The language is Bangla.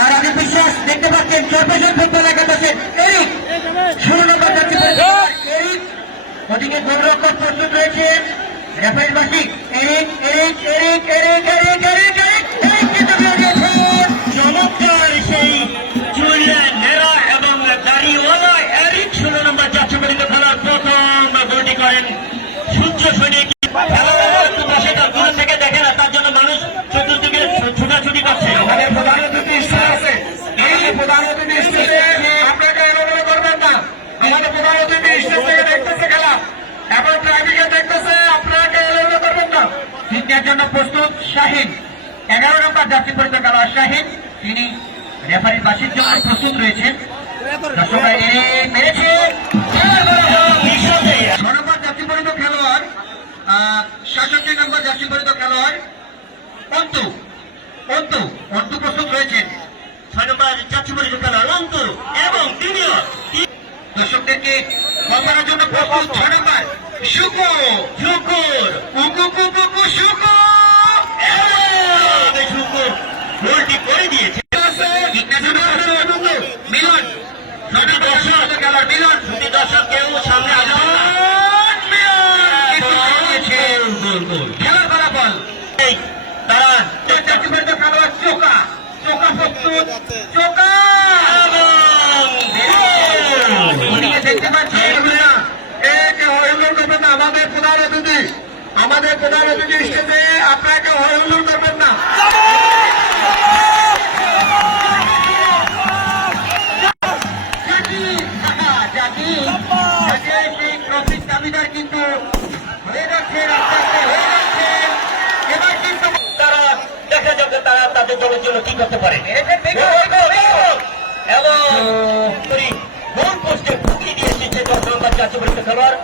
আর আমি বিশ্বাস দেখতে পাচ্ছেন চরপেশন ফুটবল একাদশে এরিক 16 নম্বর যাত্রী এরিক ওদিকে গোলরক্ষক প্রস্তুত রয়েছেন রেফারির basic Eric Eric Eric Eric Eric Eric Eric Eric কিন্তু বেরিয়েছেন চমৎকার সেই চুইয়ে নেড়া এবং দাড়িওয়ালা এরিক 16 নম্বর যাত্রী খেলার প্রথম গোলটি করেন সূর্য সৈনিক। থেকে দেখে না তার জন্য মানুষ চতুর্দিকে ছুটাছুটি করছে। আমাদের প্রধান অতিথি আছে এই প্রধান অতিথি আপনাকে এলোমেলো করবেন না। আমাদের প্রধান অতিথি থেকে দেখতেছে খেলা এবং ট্রাফিকে দেখতেছে আপনাকে এলোমেলো করবেন না। তিনটার জন্য প্রস্তুত শাহিন 11 নম্বর যাত্রী পরিচিত খেলোয়াড় শাহিন তিনি রেফারির বাসির জন্য প্রস্তুত রয়েছেন। দর্শকরা মেরেছে 6 নম্বর যাত্রী পরিচিত খেলোয়াড় 67 নম্বর জার্সি পরিচিত খেলোয়াড় অন্তু অন্তু অন্তু প্রস্তুত রয়েছেন। 6 নম্বর জার্সি পরিচিত খেলোয়াড় অন্তু এবং তিনিও দর্শকদেরকে করার জন্য প্রস্তুত 6 নম্বর শুকুর শুকুর কুকু কুকু শুকুর শুকুর গোলটি করে দিয়েছে। মিলন ছবি দর্শক খেলোয়াড় মিলন ছবি দর্শক কেউ সামনে আসবে খেলার ফলাফল তারা খেলোয়াড় চোকা চোকা প্রস্তুত চোকা দেখতে পাচ্ছি আমাদের প্রধান অতিথি স্টেজে আপনাকে হইহুল্লোড় করবেন না। দাবিদার কিন্তু হয়ে যাচ্ছে এবার কিন্তু তারা দেখা যাবে তারা তাদের দলের জন্য কি করতে পারে এবং গোল পোস্টে ঢুকিয়ে দিয়ে এসেছে 10 নম্বর জাতীয় পরিষদ খেলোয়াড়